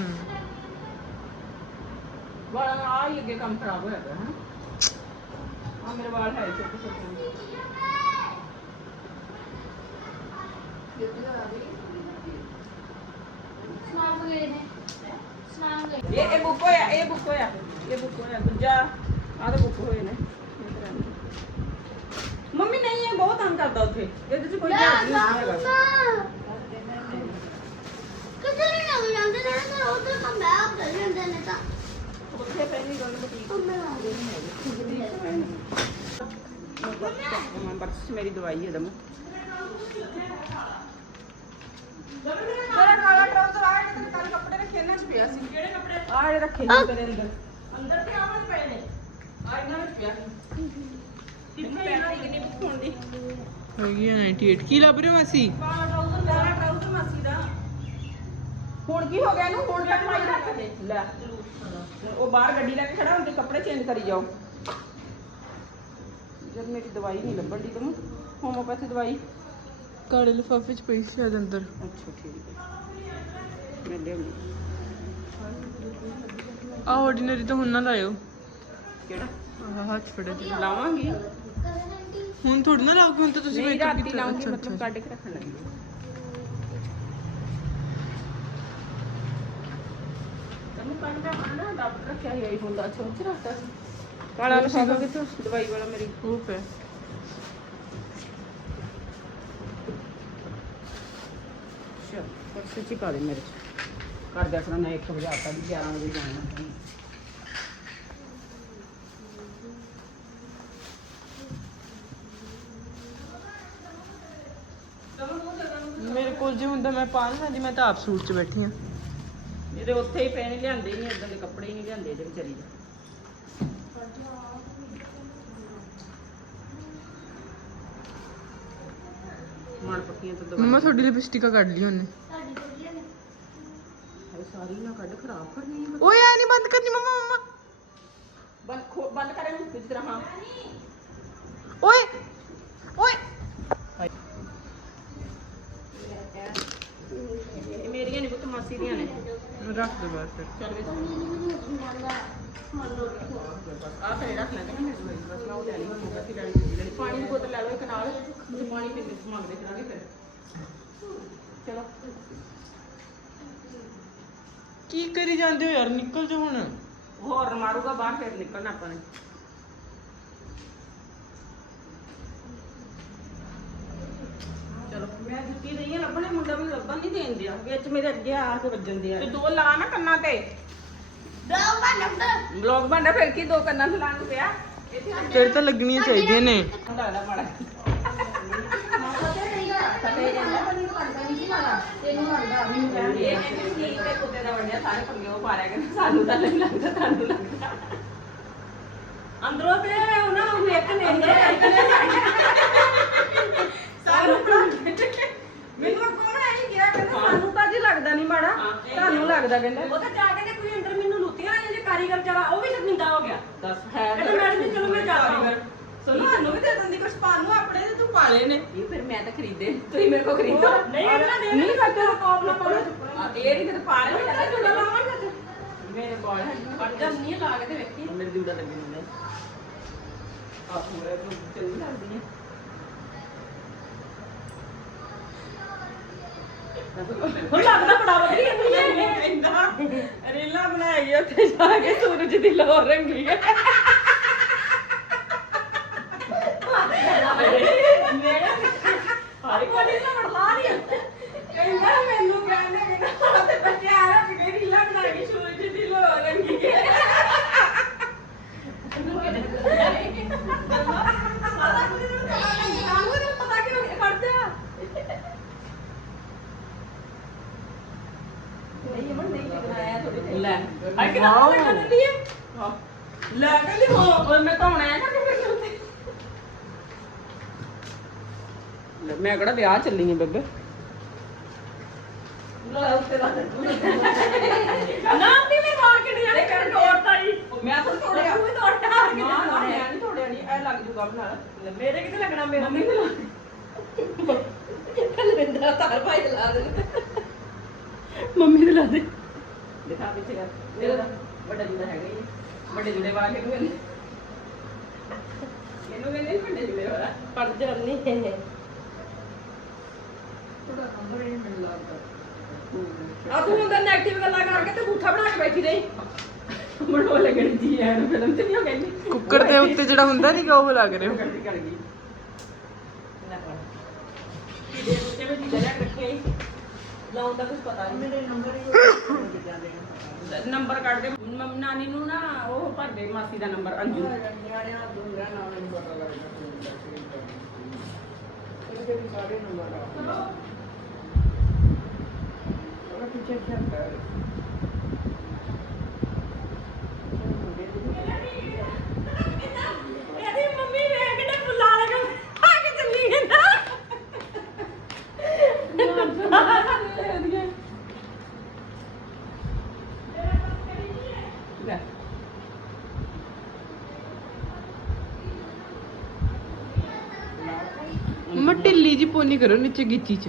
ਵਾਲ ਆ ਹੀ ਅੱਗੇ ਕੰਮ ਖਰਾਬ ਹੋਇਆ ਹੈ। ਆ ਮੇਰੇ ਵਾਲ ਹੈ ਛੋਟੇ ਛੋਟੇ ਸਮਾਨ ਵਗੈਰੇ ਨੇ। ਸਮਾਨ ਵਗੈਰੇ ਇਹ ਇਹ ਬੁੱਕ ਹੋਇਆ ਇਹ ਬੁੱਕ ਹੋਇਆ। ਇਹ ਬੁੱਕ ਹੋਇਆ। ਦੂਜਾ ਆਹ ਤਾਂ ਬੁੱਕ ਹੋਏ ਨੇ। ਮੰਮੀ ਨਹੀਂ ਇਹ ਬਹੁਤ ਤੰਗ ਕਰਦਾ ਉੱਥੇ। ਇਹਦੇ ਚ ਕੋਈ ਧਿਆਨ ਨਹੀਂ ਹੈਗਾ। ਮੰਮਾ ਕਿੱਥੇ ਨਹੀਂ ਲੱਗ ਜਾਂਦੇ ਨੇ ਤਾਂ ਉਧਰ ਕੰਮ ਬੈਠ ਕਰ ਜਾਂਦੇ ਨੇ ਤਾਂ। ਉੱਥੇ ਪਹਿਲੀ ਗੱਲ ਬੁਟੀਕ ਮੈਂ ਬਰਸ ਮੇਰੀ ਦਵਾਈ ਹੈ ਦਮ। ਮੇਰਾ ਕਾਲਾ ਟਰਾਊਜ਼ਰ ਆ ਜਿਹੜਾ ਕੱਲ ਕੱਪੜੇ ਰੱਖੇ ਇਹਨਾਂ 'ਚ ਪਿਆ ਸੀ। ਕਿਹੜੇ ਕੱਪੜੇ? ਆਹ ਇਹ ਰੱਖੇ ਨੇ ਤੇਰੇ ਅੰਦਰ। ਅੰਦਰ ਤੇ ਆਵਣ ਪਏ ਨੇ। ਆ ਇਹਨਾਂ ਵਿੱਚ ਪਿਆ ਸੀ। ਕਿੰਨੇ ਪੈਸੇ ਕਿੰਨੀ ਫੋਨ ਦੀ ਹੈਗੀ ਆ 98 ਕੀ ਲੱਭ ਰਹੇ ਹੋ ਅਸੀਂ ਕਾਲਾ ਟਰਾਊਜ਼ਰ ਕਾਲਾ ਟਰਾਊਜ਼ਰ ਮਾਸੀ ਦਾ। ਹੁਣ ਕੀ ਹੋ ਗਿਆ ਇਹਨੂੰ? ਹੁਣ ਤੱਕ ਪਾਈ ਰੱਖ ਦੇ। ਲੈ। ਉਹ ਬਾਹਰ ਗੱਡੀ ਲੈ ਕੇ ਖੜਾ ਤੇ ਕੱਪੜੇ ਚੇਂਜ ਕਰੀ ਜਾਓ। ਜਦ ਮੇਰੀ ਦਵਾਈ ਨਹੀਂ ਲੱਭਣ ਦੀ ਤੈਨੂੰ ਹੋਮੋਪੈਥੀ ਦਵਾਈ। ਕਾਲੇ ਲਿਫਾਫੇ ਚ ਪਈ ਸੀ ਸ਼ਾਇਦ ਅੰਦਰ। ਅੱਛਾ ਠੀਕ ਹੈ। ਮੈਂ ਲਿਆਉਂਦੀ ਆ ਆਰਡੀਨਰੀ ਤਾਂ ਹੁਣ ਨਾ ਲਾਇਓ। ਕਿਹੜਾ? ਆਹ ਹੱਥ ਫੜੇ ਤੇ। ਲਾਵਾਂਗੀ। ਹੁਣ ਥੋੜੀ ਨਾ ਲਾਓਗੇ ਹੁਣ ਤਾਂ ਤੁਸੀਂ ਨਹੀਂ makeup ਰਾਤੀ ਕੀਤਾ ਲਾਉਂਗੀ ਅੱਛਾ ਮਤਲਬ ਅੱਛਾ ਕੱਢ ਕੇ ਰੱਖਣ ਲੱਗੀ ਤੈਨੂੰ ਕੱਢ ਕੇ ਆਣਾ ਡਾਕਟਰ ਰੱਖਿਆ ਦਾ ਅੱਛਾ ਉੱਚ ਰੱਖਤਾ ਸੀ ਕਾਲਾ ਲਿਖਾਗਾ ਕਿੱਥੋਂ? ਦਵਾਈ ਵਾਲਾ ਮੇਰੀ। ਉਹ ਪਿਆ। ਅੱਛਾ ਪਰਸ ਚ ਹੀ ਪਾ ਦੇ ਮੇਰੇ ਚ। ਕਰ ਦਿਆ ਕਰਾਂ ਮੈਂ 1 ਵਜੇ ਆਤਾ ਵੀ 11 ਵਜੇ ਜਾਣਾ। ਮੇਰੇ ਕੋਲ ਜੇ ਹੁੰਦਾ ਮੈਂ ਪਾ ਜੀ ਮੈਂ ਤਾਂ ਆਪ ਸੂਟ 'ਚ ਬੈਠੀ ਆ। ਇਹਦੇ ਉੱਥੇ ਹੀ ਨੇ ਲਿਆਂਦੇ ਨਹੀਂ ਇਦਾਂ ਦੇ ਕੱਪੜੇ ਹੀ ਨਹੀਂ ਲਿਆਂਦੇ ਇਹਦੇ ਵਿਚਾਰੀ ਦੇ। ਮਾਰ ਪੱਕੀਆਂ ਤੋਂ ਦਵਾਈ ਮੰਮਾ ਤੁਹਾਡੀ ਲਿਪਸਟਿਕਾਂ ਕੱਢ ਲਈ ਉਹਨੇ। ਹਾਏ, ਸਾਰੀ ਨਾ ਕੱਢ ਖਰਾਬ ਕਰਨੀ ਹੈ ਓਏ ਐ ਨਹੀਂ ਬੰਦ ਕਰਨੀ ਮੰਮਾ ਮੰਮਾ। ਬੰਦ ਖੋ ਬੰਦ ਕਰੇ ਨੂੰ ਇਸ ਤਰ੍ਹਾਂ ਹਾਂ। ਓਏ ਓਏ। ਇਹ ਮੇਰੀਆਂ ਨਹੀਂ ਪੁੱਤ ਮਾਸੀ ਦੀਆਂ ਨੇ। ਰੱਖ ਦੇ ਬਾਹਰ ਫਿਰ। ਚੱਲ ਵੇ ਆ ਕਰੇ ਰੱਖ ਲੈਂਦੇ ਨਾ ਮੇਰੇ ਬਸ ਮੈਂ ਉਹ ਲੈਣੀ ਹੋਊਗਾ ਕਿ ਲੈਣੀ ਲੈਣੀ ਪਾਣੀ ਦੀ ਬੋਤਲ ਲੈ ਲਓ ਇੱਕ ਨਾਲ ਤੇ ਪਾਣੀ ਪੀਂਦੇ ਮੰਗਦੇ ਫਿਰਾਂਗੇ ਫਿਰ। ਚਲੋ। ਕੀ ਕਰੀ ਜਾਂਦੇ ਹੋ ਯਾਰ? ਨਿਕਲ ਜਾ ਹੁਣ। ਹੋਰ ਮਾਰੂਗਾ ਬਾਹਰ ਫਿਰ ਨਿਕਲਣਾ ਆਪਾਂ ਨੇ। ਚਲੋ ਮੈਂ ਜੁੱਤੀ ਨਹੀਂ ਲੱਭਣੇ ਮੁੰਡਾ ਮੈਨੂੰ ਲੱਭਣ ਨਹੀਂ ਦੇਣ ਦਿਆ। ਵਿੱਚ ਮੇਰੇ ਅੱਗੇ ਆ ਕੇ ਵੱਜਣ ਦਿਆ। ਤੇ ਦੋ ਲਾ ਨਾ ਕੰਨਾਂ ਤੇ। ਬਲੌਗ ਬਣਦਾ ਫਿਰ ਕੀ ਦੋ ਕੰਨਾਂ ਤੇ ਲਾਣ ਨੂੰ ਪਿਆ? ਤੇਰੇ ਤਾਂ ਲੱਗਣੀਆਂ ਚਾਹੀਦੀਆਂ ਨੇ। ਲੱਗਦਾ ਮਾੜਾ। ਇਹ ਕਹਿੰਦੇ ਠੀਕ ਤੇ ਕੁੱਤੇ ਦਾ ਵੰਡਿਆ ਸਾਰੇ ਪੰਗੇ ਉਹ ਪਾ ਰਿਆ ਕਿ ਸਾਨੂੰ ਤਾਂ ਨਹੀਂ ਲੱਗਦਾ ਤੁਹਾਨੂੰ ਲੱਗਦਾ ਅੰਦਰੋਂ ਤੇ ਉਹਨਾਂ ਨੂੰ ਵੇਖ ਨਹੀਂ ਸਾਨੂੰ ਮੈਨੂੰ ਕੋਣ ਆਈ ਗਿਆ ਕਹਿੰਦਾ। ਸਾਨੂੰ ਤਾਂ ਜੀ ਲੱਗਦਾ ਨਹੀਂ ਮਾੜਾ ਤੁਹਾਨੂੰ ਲੱਗਦਾ ਕਹਿੰਦਾ? ਉਹ ਤਾਂ ਜਾ ਕੇ ਤੇ ਕੋਈ ਅੰਦਰ ਮੈਨੂੰ ਲੁੱਟੀਆਂ ਆਈਆਂ ਜੇ ਕਾਰੀਗਰ ਵਿਚਾਰਾ ਉਹ ਵੀ ਸ਼ਰਮਿੰਦਾ ਹੋ ਗਿਆ। ਦੱਸ ਹੈ ਤਾਂ ਮੈਡਮ ਜੀ ਚਲੋ ਮੈਂ ਜਾ ਕਾਰੀਗਰ ਸੁਣੋ ਸਾਨੂੰ ਵੀ ਦੇ ਦਿੰਦੀ ਕੁਛ ਪਾਣ ਨੂੰ ਆਪਣੇ ਤੇ ਤੂੰ ਪਾ ਲਏ ਨੇ ਇਹ ਫਿਰ ਮੈਂ ਤਾਂ ਖਰੀਦੇ ਤੁਸੀਂ ਮੇਰੇ ਕੋ ਖਰੀਦੋ ਨਹੀਂ ਇਹਨਾਂ ਦੇ ਨਹੀਂ ਕਰਦੇ ਕੋਪ ਨਾ ਪਾਉਣਾ ਇਹ ਨਹੀਂ ਤੇ ਪਾ ਲਏ ਮੈਂ ਜੁੜਾ ਲਾਵਾਂਗਾ ਤੇ ਮੇਰੇ ਬਾਲ ਹੈ ਕੱਢ ਜਾਂਦੀ ਲਾ ਕੇ ਤੇ ਵੇਖੀ ਮੇਰੇ ਜੁੜਾ ਲੱਗੇ ਨੇ ਆ ਪੂਰੇ ਨੂੰ ਚੰਗੀ ਲੱਗਦੀ ਹੈ ਹੁਣ ਲੱਗਦਾ ਬੜਾ ਵਧੀਆ ਨਹੀਂ ਕਹਿੰਦਾ ਰੀਲਾ ਬਣਾਈ ਉੱਥੇ ਜਾ ਕੇ ਸੂਰਜ ਦੀ ਲੋ ਰੰਗੀ ਹੈ ਹਾਰੇ ਕੋਲੀ ਨਾ ਬਣਾ ਰਹੀ ਕਹਿੰਦਾ ਮੈਨੂੰ ਕਹਿੰਦਾ ਕਹਿੰਦਾ ਤੇ ਬੱਚੇ ਆ ਰਹੇ ਕਿ ਰੀਲਾ ਬਣਾ ਕੇ ਸੂਰਜ ਦੀ ਲੋ ਰੰਗੀ ਹੈ ਸਾਰਾ ਕੁਝ ਨੂੰ ਪਤਾ ਕਿਉਂ ਨਹੀਂ ਖੜਦਾ ਨਹੀਂ ਅਮਨ ਨਹੀਂ ਬਣਾਇਆ ਥੋੜੀ ਲੈ। ਆ ਕਿਦਾਂ ਲੱਗਣ ਲੱਗੀ ਹੈ। ਲੈ ਕਹਿੰਦੀ ਹੋ ਓਏ ਮੈਂ ਤਾਂ ਆਉਣਾ ਹੈ ਨਾ ਫਿਰ ਉੱਤੇ ਲੈ ਮੈਂ ਕਿਹੜਾ ਵਿਆਹ ਚੱਲੀ ਹੈ ਬੇਬੇ। ਨਾ ਉੱਤੇ ਲਾ ਦੇ। ਨਾ ਨਹੀਂ ਮੈਂ ਮਾਰਕੀਟ ਜਾਣੇ ਕਰ ਤੋੜਤਾ ਹੀ ਮੈਂ ਤਾਂ ਤੋੜਿਆ ਉਹ ਤੋੜਿਆ। ਨਾ ਨਾ ਮੈਂ ਨਹੀਂ ਤੋੜਿਆ ਨਹੀਂ ਐ ਲੱਗ ਜੂਗਾ ਬਣਾ ਮੇਰੇ ਕਿਤੇ ਲੱਗਣਾ ਮੇਰੇ ਮੰਮੀ ਤੇ? ਕਲਵਿੰਦਰ ਤਾਰ ਭਾਈ ਲਾ ਦੇ। ਮੰਮੀ ਦੇ ਲਾ ਦੇ ਦਿਖਾ ਪਿੱਛੇ ਕਰ। ਤੇਰਾ ਵੱਡਾ ਜੁੜਾ ਹੈਗਾ ਹੀ ਹੈ। ਵੱਡੇ ਜੁੜੇ ਵਾਲਾ ਕਿਹਨੂੰ ਕਹਿੰਦੇ ਇਹਨੂੰ। ਕਹਿੰਦੇ ਨੀ ਵੱਡੇ ਜੁੜੇ ਵਾਲਾ। ਪੜ ਜਾਂਦੀ ਹੈ। ਆ ਤੂੰ ਹੁੰਦਾ 네ਗੇਟਿਵ ਗੱਲਾਂ ਕਰਕੇ ਤੇ ਬੂਠਾ ਬਣਾ ਕੇ ਬੈਠੀ ਰਹੀ। ਮੜੋ ਲੱਗਣੀ ਜੀ ਐ ਫਿਲਮ ਤੇ ਨਹੀਂ ਉਹ ਕਹਿੰਦੀ। ਕੁੱਕਰ ਦੇ ਉੱਤੇ ਜਿਹੜਾ ਹੁੰਦਾ ਨਹੀਂ ਉਹ ਲੱਗ ਰਿਹਾ। ਕਰਦੀ ਕਰ ਗਈ ਲੈ ਪੜ ਦੇ ਉੱਤੇ ਵੀ ਜਿਹੜਾ ਰੱਖੇ ਲਾਉਣ ਦਾ ਕੁਝ ਪਤਾ ਨਹੀਂ। ਮੇਰੇ ਨੰਬਰ ਹੀ ਨੰਬਰ ਕੱਢ ਦੇ ਮ- ਨਾਨੀ ਨੂੰ ਨਾ ਉਹ ਭਰ ਦੇ ਮਾਸੀ ਦਾ ਨੰਬਰ ਅੰਜੂ। ਇਹਦੀ ਮੰਮੀ ਵੇਖ ਕੇ ਫੁੱਲਾ ਲਗਾ ਆ ਕੇ ਚੱਲੀ ਜਾਂਦਾ ਲੈ ਮੰਮਾ ਢਿੱਲੀ ਜੀ ਪੋਨੀ ਕਰੋ ਨੀਚੇ ਗਿੱਚੀ ਚ।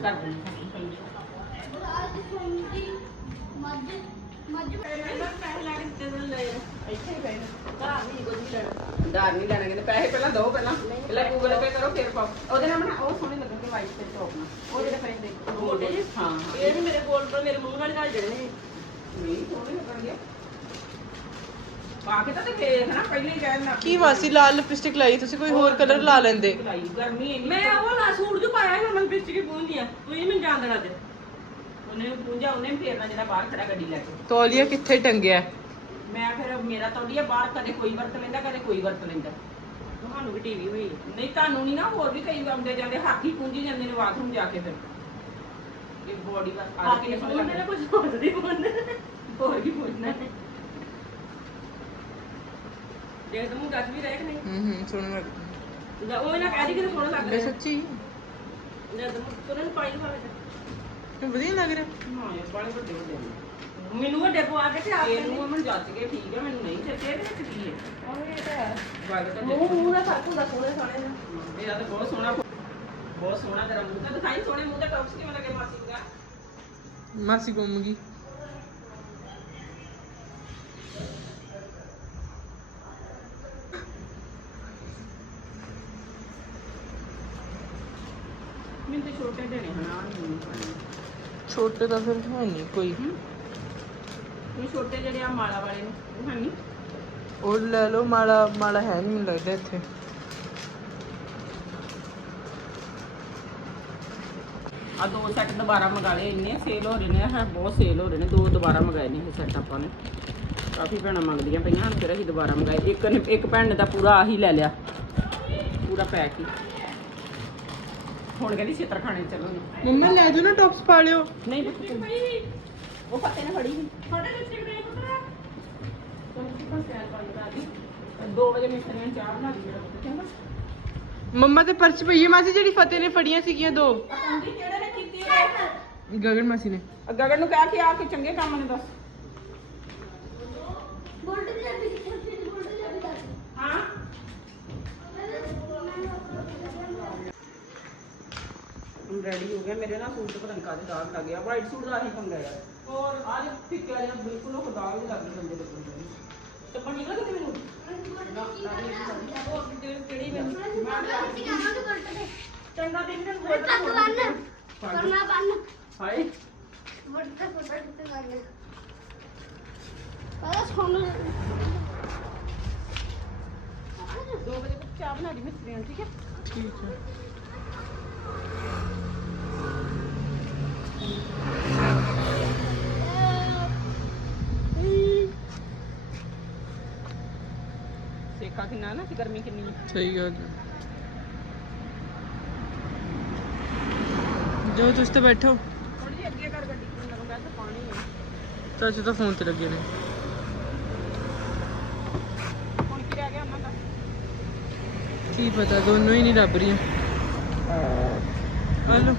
ਦਾਰ ਨਹੀਂ ਲੈਣਾ ਕਹਿੰਦੇ ਪੈਸੇ ਪਹਿਲਾਂ ਦੋ ਪਹਿਲਾਂ। ਪਹਿਲਾਂ ਗੂਗਲ ਪੇ ਕਰੋ ਫਿਰ ਪਾਓ। ਉਹਦੇ ਨਾਲ ਨਾ ਉਹ ਸੋਹਣੇ ਲੱਗਣਗੇ ਵਾਈਟ ਤੇ ਟੌਪ ਨਾਲ। ਉਹ ਜਿਹੜੇ ਪੈਸੇ ਦੇ ਮੋਟੇ ਜਿਹੇ। ਹਾਂ ਇਹ ਵੀ ਮੇਰੇ ਕੋਲ ਪਰ ਮੇਰੇ ਮੂੰਹ ਨਾਲ ਹੀ ਨਾਲ ਜਿਹੜੇ ਨੇ। ਨਹੀਂ ਸੋਹਣੇ ਲੱਗਣਗੇ। ਪਾ ਕੇ ਤਾਂ ਤੇ ਵੇਖ ਨਾ ਪਹਿਲਾਂ ਹੀ ਕਹਿਣ ਲੱਗ ਕੀ ਵਾਸੀ ਲਾਲ ਲਿਪਸਟਿਕ ਲਾਈ ਤੁਸੀਂ ਕੋਈ ਹੋਰ ਕਲਰ ਲਾ ਲੈਂਦੇ। ਲਾਈ ਗਰਮੀ ਇੰਨੀ ਮੈਂ ਉਹ ਲਾ ਸੂਟ ਜੋ ਪਾਇਆ ਸੀ ਮਨ ਪਿਸਟ ਕੇ ਪੂੰਝੀਆਂ ਤੂੰ ਨਹੀਂ ਮੈਨੂੰ ਜਾਣ ਦੇਣਾ ਤੇ ਉਹਨੇ ਪੂੰਝਾ ਉਹਨੇ ਵੀ ਫੇਰਨਾ ਜਿਹੜਾ ਬਾਹਰ ਖੜਾ ਗੱਡੀ ਲੈ ਕੇ। ਤੌਲੀਆ ਕਿੱਥੇ ਟੰਗਿਆ ਮੈਂ ਫਿਰ ਮੇਰਾ ਤੌਲੀਆ ਬਾਹਰ ਕਦੇ ਕੋਈ ਵਰਤ ਲੈਂਦਾ ਕਦੇ ਕੋਈ ਵਰਤ ਲੈਂਦਾ। ਤੁਹਾਨੂੰ ਵੀ ਟੀਵੀ ਹੋਈ। ਨਹੀਂ ਤੁਹਾਨੂੰ ਨਹੀਂ ਨਾ ਹੋਰ ਵੀ ਕਈ ਆਉਂਦੇ ਜਾਂਦੇ ਹੱਥ ਹੀ ਪੂੰਝੀ ਜਾਂਦੇ ਨੇ ਬਾਥਰੂਮ ਜਾ ਕੇ ਫਿਰ। ਇਹ ਬੋਡੀ ਬਸ ਆ ਕੇ ਸੋਹਣੇ ਲੱਗਦੇ ਕੁਝ ਹੋਰ ਨਹੀਂ ਬੋਲਦੇ ਹੋਰ ਕੀ ਬੋਲਣਾ ਹੈ ਦੇਖ ਤੂੰ ਗੱਜ ਵੀ ਰਹਿ ਕਿ ਨਹੀਂ? ਹੂੰ ਹੂੰ ਸੋਹਣਾ ਲੱਗਦਾ ਜਾਂ ਉਹ ਨਾ ਕਹਿ ਦੀ ਕਿ ਸੋਹਣਾ ਲੱਗ ਰਿਹਾ। ਸੱਚੀ? ਤੁਰਨ ਪਾਈ ਭਾਵੇਂ ਤੇ ਵਧੀਆ ਲੱਗ ਰਿਹਾ। ਹਾਂ ਇਹ ਬੜੇ ਵੱਡੇ ਵੱਡੇ ਨੇ। ਮੈਨੂੰ ਵੱਡੇ ਪਵਾ ਕੇ ਤੇ ਆਪ ਇਹਨੂੰ ਅਮਨ ਜੱਜ ਕੇ ਠੀਕ ਹੈ ਮੈਨੂੰ ਨਹੀਂ ਚੱਤੇ ਇਹਦੇ ਵਿੱਚ ਕੀ ਹੈ ਉਹ ਇਹ ਤਾਂ ਹੈ। ਗੱਲ ਤਾਂ ਮੂੰਹ ਮੂੰਹ ਦਾ ਸੱਤ ਹੁੰਦਾ ਸੋਹਣੇ ਸੋਹਣੇ ਦਾ। ਮੇਰਾ ਤਾਂ ਬਹੁਤ ਸੋਹਣਾ ਬਹੁਤ ਸੋਹਣਾ ਤੇਰਾ ਮੂੰਹ ਤਾਂ ਦਿਖਾਈ ਸੋਹਣੇ ਮੂੰਹ ਦਾ ਟੌਪਸ ਕਿਵੇਂ ਲੱਗੇ ਮਾਸੀ ਦਾ ਮਾਸੀ ਗੁੰਮ ਗਈ। ਛੋਟੇ ਦੇਣੇ ਹਨਾ ਮੈਨੂੰ ਖਾਣੇ ਛੋਟੇ ਤਾਂ ਫਿਰ ਹੈ ਨਹੀਂ ਕੋਈ। ਇਹ ਛੋਟੇ ਜਿਹੜੇ ਆ ਮਾਲਾ ਵਾਲੇ ਨੇ ਉਹ ਹੈ ਨਹੀਂ ਉਹ ਲੈ ਲਓ ਮਾਲਾ ਮਾਲਾ ਹੈ ਨਹੀਂ ਮੈਨੂੰ ਲੱਗਦਾ ਇੱਥੇ। ਆ ਦੋ ਸੈੱਟ ਦੁਬਾਰਾ ਮੰਗਾ ਲਏ ਇੰਨੇ ਸੇਲ ਹੋ ਰਹੇ ਨੇ ਹੈ ਬਹੁਤ ਸੇਲ ਹੋ ਰਹੇ ਨੇ ਦੋ ਦੁਬਾਰਾ ਮੰਗਾਏ ਨੇ ਇਹ ਸੈੱਟ ਆਪਾਂ ਨੇ। ਕਾਫੀ ਭੈਣਾਂ ਮੰਗਦੀਆਂ ਪਈਆਂ ਫਿਰ ਅਸੀਂ ਦੁਬਾਰਾ ਮੰਗਾਏ। ਇੱਕ ਨੇ ਇੱਕ ਭੈਣ ਨੇ ਤਾਂ ਪੂਰਾ ਆਹੀ ਲੈ ਲਿਆ ਪੂਰਾ ਪੈਕ ਹੀ। ਹੁਣ ਕਹਿੰਦੀ ਛੇਤਰ ਖਾਣੇ ਚੱਲੋ ਜੀ ਮੰਮਾ ਲੈ ਜਾਓ ਨਾ ਟੌਪਸ ਪਾ ਲਿਓ। ਨਹੀਂ ਪੁੱਤ ਉਹ ਫੱਤੇ ਨੇ ਫੜੀ ਸੀ। ਫੜੇ ਲਿਪਸਟਿਕ ਨਹੀਂ ਪੁੱਤਰਾ। ਤੂੰ ਕਿੱਥੇ ਸੈਲ ਪਾਉਂਦਾ ਜੀ 2 ਵਜੇ ਮਿਸਤਰੀਆਂ ਨੇ ਚਾਹ ਬਣਾ ਮੇਰਾ ਪੁੱਤ ਕਹਿੰਦਾ ਮੰਮਾ ਤੇ ਪਰਸ ਪਈ ਹੈ ਮਾਸੀ ਜਿਹੜੀ ਫਤਿਹ ਨੇ ਫੜੀਆਂ ਸੀਗੀਆਂ ਦੋ। ਕਹਿੰਦੀ ਕਿਹੜੇ ਨੇ ਕੀਤੀ ਹੈ ਗਗਨ ਮਾਸੀ ਨੇ। ਗਗਨ ਨੂੰ ਕਹਿ ਕੇ ਆ ਕੇ ਚੰਗੇ ਕੰਮ ਨੇ ਦੱਸ ਬੁਲਟ ਦੀ ਚਾਬੀ ਕਿੱਥੇ ਸੀ ਬੁਲਟ ਦੀ ਚਾਬੀ ਦੱਸ ਹਾਂ ਹੁਣ ਰੈਡੀ ਹੋ ਗਿਆ ਮੇਰੇ ਨਾਲ ਸੂਟ ਤੇ ਪਤਾ ਨਹੀਂ ਕਾਹਦੇ ਦਾਗ ਲੱਗ ਗਿਆ ਵਾਈਟ ਸੂਟ ਦਾ ਹੀ ਪੰਗਾ ਯਾਰ ਹੋਰ ਆਜ ਫਿੱਕਾ ਜਿਹਾ ਬਿਲਕੁਲ ਉਹ ਦਾਗ ਹੀ ਲੱਗ ਗਏ ਬੰਦੇ ਦੇ ਤੇ ਪਾਣੀ ਲੱਗ ਤੇ ਮੈਨੂੰ ਨਾ ਨਾ ਨਹੀਂ ਉਹ ਕਿਹੜੀ ਕਿਹੜੀ ਮੈਨੂੰ ਕਿੱਥੇ ਆਵਾਂਗੇ ਬੁਲਟ ਤੇ ਚੰਗਾ ਦਿਨ ਦਿਨ ਬੁਲਟ ਤੱਕ ਬੰਨ ਕਰਨਾ ਬੰਨ ਹਾਏ ਬੁਲਟ ਤੱਕ ਬੁਲਟ ਤੇ ਬੰਨ ਪਤਾ ਸੋਨੂੰ ਦੋ ਵਜੇ ਤੱਕ ਚਾਹ ਬਣਾ ਦੀ ਮਿਸਤਰੀਆਂ ਨੂੰ, ਠੀਕ ਹੈ ਠੀਕ ਹੈ ਨਾ ਤੇ ਗਰਮੀ ਕਿੰਨੀ ਹੈ ਸਹੀ ਗੱਲ ਹੈ ਜੋ ਤੁਸੀਂ ਤੇ ਬੈਠੋ। ਥੋੜੀ ਜਿਹੀ ਅੱਗੇ ਕਰ ਗੱਡੀ ਨੂੰ ਲੱਗੂਗਾ ਤਾਂ ਪਾਣੀ ਹੈ ਚਾਚੂ ਤਾਂ ਫੋਨ ਤੇ ਲੱਗੇ ਨੇ। ਹੁਣ ਕੀ ਰਹਿ ਗਿਆ ਦਾ? ਕੀ ਪਤਾ ਦੋਨੋਂ ਹੀ ਨਹੀਂ ਲੱਭ ਰਹੀਆਂ। ਹਲੋ।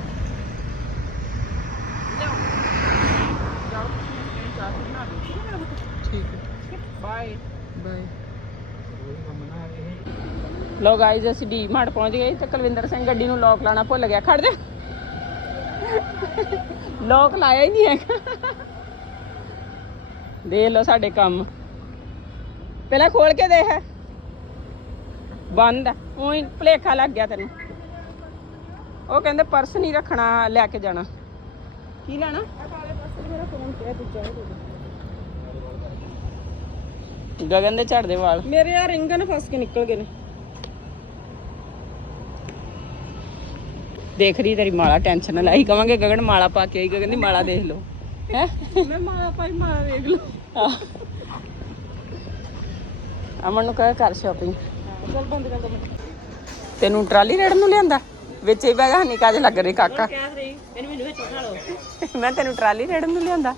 ਠੀਕ ਹੈ। ਬਾਏ ਬਾਏ ਲੋ ਗਾਇਜ਼ ਅਸੀਂ ਡੀ ਮਾਰਟ ਪਹੁੰਚ ਗਏ ਤੇ ਕੁਲਵਿੰਦਰ ਸਿੰਘ ਗੱਡੀ ਨੂੰ ਲੋਕ ਲਾਣਾ ਭੁੱਲ ਗਿਆ। ਖੜ ਜਾ। ਲੋਕ ਲਾਇਆ ਹੀ ਨਹੀਂ ਹੈਗਾ। ਦੇਖ ਲਓ ਸਾਡੇ ਕੰਮ। ਪਹਿਲਾਂ ਖੋਲ ਕੇ ਦੇਖ। ਬੰਦ। ਆ ਉਹੀ ਭਲੇਖਾ ਲੱਗ ਗਿਆ ਤੈਨੂੰ। ਉਹ ਕਹਿੰਦੇ ਪਰਸ ਨਹੀਂ ਰੱਖਣਾ, ਲੈ ਕੇ ਜਾਣਾ। ਕੀ ਲੈਣਾ? ਗਗਨ ਦੇ ਝੜਦੇ ਵਾਲ। ਮੇਰੇ ਆ ਰਿੰਗਨ ਫਸ ਕੇ ਨਿਕਲ ਗਏ ਨੇ। ਦੇਖ ਰਹੀ ਤੇਰੀ ਮਾਲਾ ਟੈਨਸ਼ਨ ਨਾ ਲੈ ਅਸੀਂ ਕਵਾਂਗੇ ਗਗਨ ਮਾਲਾ ਪਾ ਕੇ ਆਈ ਗਗਨ ਦੀ ਮਾਲਾ ਦੇਖ ਲਓ। ਹੈ? ਮੈਂ ਮਾਲਾ ਪਾਈ ਮਾਲਾ ਵੇਖ ਲਓ ਅਮਨ ਨੂੰ ਕਹੇ ਕਰ ਸ਼ਾਪਿੰਗ ਚੱਲ ਬੰਦ ਕਰ ਦੋ ਤੈਨੂੰ ਟਰਾਲੀ ਰੇੜ ਨੂੰ ਲਿਆਂਦਾ? ਵਿੱਚ ਹੀ ਬੈਗਾ ਹਨੀ ਕਾਜ ਲੱਗ ਰਹੀ ਕਾਕਾ। ਕਹਿ ਰਹੀ ਇਹਨੂੰ ਮੈਨੂੰ ਵਿੱਚ ਉਠਾ ਲਓ। ਮੈਂ ਤੈਨੂੰ ਟਰਾਲੀ ਰੇੜ ਨੂੰ ਲਿਆਂਦਾ।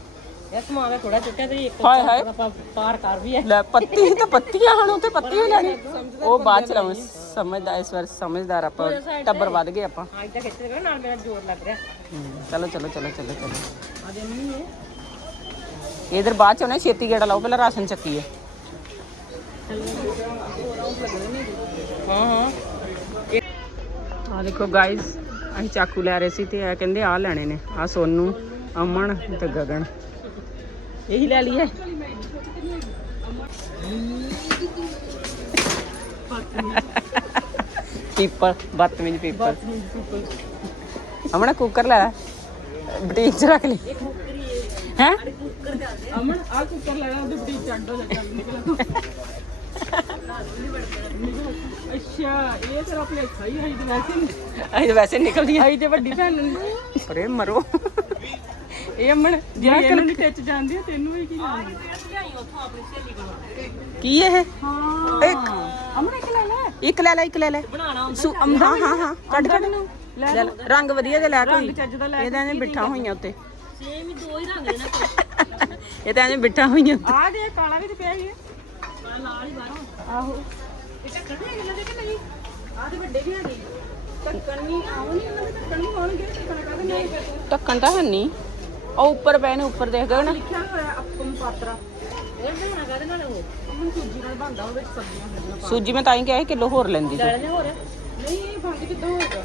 ਇਹ ਸਮਾਨ ਦਾ ਥੋੜਾ ਚੁੱਕਿਆ ਤੇ ਇੱਕ ਹਾਏ ਹਾਏ। ਆਪਾਂ ਪਾਰ ਕਰ ਵੀ ਹੈ ਲੈ ਪੱਤੀ ਤਾਂ ਪੱਤੀਆਂ ਹਨ ਉਹ ਤੇ ਪੱਤੀ ਹੀ ਲੈਣੀ ਉਹ ਬਾਅਦ ਚ ਲਾਉਂ ਸਮਝਦਾ ਇਸ ਵਾਰ ਸਮਝਦਾਰ ਆਪਾਂ ਟੱਬਰ ਵੱਧ ਗਏ ਆਪਾਂ। ਅੱਜ ਤਾਂ ਖਿੱਚ ਰਿਹਾ ਨਾਲ ਮੇਰਾ ਜ਼ੋਰ ਲੱਗ ਰਿਹਾ। ਚਲੋ ਚਲੋ ਚਲੋ ਚਲੋ ਚਲੋ। ਆ ਦੇ ਮੰਮੀ ਇਹ ਇਧਰ ਬਾਅਦ ਚ ਉਹਨੇ ਛੇਤੀ ਗੇੜਾ ਲਾਓ ਪਹਿਲਾਂ ਰਾਸ਼ਨ ਚੱਕੀਏ। ਹਾਂ ਹਾਂ। ਆ ਦੇਖੋ ਗਾਇਸ ਅਸੀਂ ਚਾਕੂ ਲੈ ਰਹੇ ਸੀ ਤੇ ਇਹ ਕਹਿੰਦੇ ਆ ਲੈਣੇ ਨੇ ਆ ਸੋਨੂ ਅਮਨ ਤੇ ਗਗਨ। ਇਹੀ ਲੈ ਲਈਏ। ਪੀਪਲ ਬਦਤਮੀਜ਼ ਪੀਪਲ ਅਮਨ ਕੁੱਕਰ ਲੈ। ਲੈ ਬੁਟੀਕ ਚ ਰੱਖ ਲਈ। ਹੈ? ਅਮਨ ਆ ਕੁੱਕਰ ਲੈਣਾ ਉਹਦੇ ਬੜੀ ਚੱਡ ਹੋ ਜਾ ਨਿਕਲ ਅੱਛਾ ਇਹ ਤੇਰਾ ਭਲੇਖਾ ਹੀ ਹੈ ਵੈਸੇ ਨਹੀਂ ਵੈਸੇ ਨਿਕਲਦੀ ਆਈ ਤੇ ਵੱਡੀ ਭੈਣ ਨੂੰ ਅਰੇ ਮਰੋ। ਇਹ ਅਮਨ ਜਿਹੜਾ ਇਹਨਾਂ ਨੂੰ ਟੱਚ ਜਾਂਦੀ ਹੈ ਤੈਨੂੰ ਵੀ ਕੀ ਲਾਉਂਦੀ ਕੀ ਇਹ? ਹਾਂ। ਇੱਕ ਅਮਨ ਇੱਕ ਲੈ ਲੈ। ਇੱਕ ਲੈ ਲੈ ਇੱਕ ਲੈ ਲੈ। ਬਣਾਣਾ ਸੁ- ਅਮ, ਹਾਂ ਹਾਂ ਹਾਂ। ਕੱਢ ਕੱਢ। ਲੈ ਲੈ। ਰੰਗ ਵਧੀਆ ਦੇ ਲੈ ਕੋਈ ਚੱਜ ਦਾ ਲੈ ਇਹਦਾ ਐਵੇਂ ਬਿੱਠਾ ਹੋਈਆਂ ਉੱਤੇ। ਸੇਮ ਹੀ ਦੋ ਹੀ ਰੰਗ ਦੇ ਨਾ ਇਹ ਤਾਂ ਐਵੇਂ ਬਿੱਠਾ ਹੋਈਆਂ ਉੱਤੇ। ਆ ਦੇ ਕਾਲਾ ਵੀ ਤੇ ਪਿਆ ਹੀ ਹੈ। ਨਾਲ ਹੀ ਬਾਹਰੋਂ। ਆਹੋ। ਇਹ ਢੱਕਣ ਵੀ ਹੈਗੇ ਨਾ ਦੇ ਕਿ ਨਹੀਂ? ਆ ਤੇ ਵੱਡੇ ਵੀ ਹੈਗੇ। ਢੱਕਣ ਨਹੀਂ ਆਉਂ ਨਹੀਂ ਉਹਨਾਂ ਦੇ ਢੱਕਣ ਨਹੀਂ ਹੋਣਗੇ। ਢੱਕਣ ਕਾਹਦੇ ਨਹੀਂ ਢੱਕਣ ਤਾਂ ਹੈ ਨਹੀਂ ਉਹ ਉੱਪਰ ਪਏ ਨੇ ਉੱਪਰ ਦੇਖ ਗਏ ਨਾ। ਲਿਖਿਆ ਹੋਇਆ ਅਪਮ ਪਾਤਰਾ। ਇਹ ਬਣਾਉਣਾ ਕਾਹਦੇ ਨਾਲ ਉਹ? ਅਮਨ ਸੂਜੀ ਨਾਲ ਬਣਦਾ ਉਹਦੇ ਵਿੱਚ ਸਬਜ਼ੀਆਂ ਹੁੰਦੀਆਂ ਸੂਜੀ ਮੈਂ ਤਾਂ ਹੀ ਕਿਹਾ ਸੀ ਕਿਲੋ ਹੋਰ ਲੈਂਦੀ ਤੂੰ। ਬੰਦ ਕਿੱਦਾਂ ਹੋਏਗਾ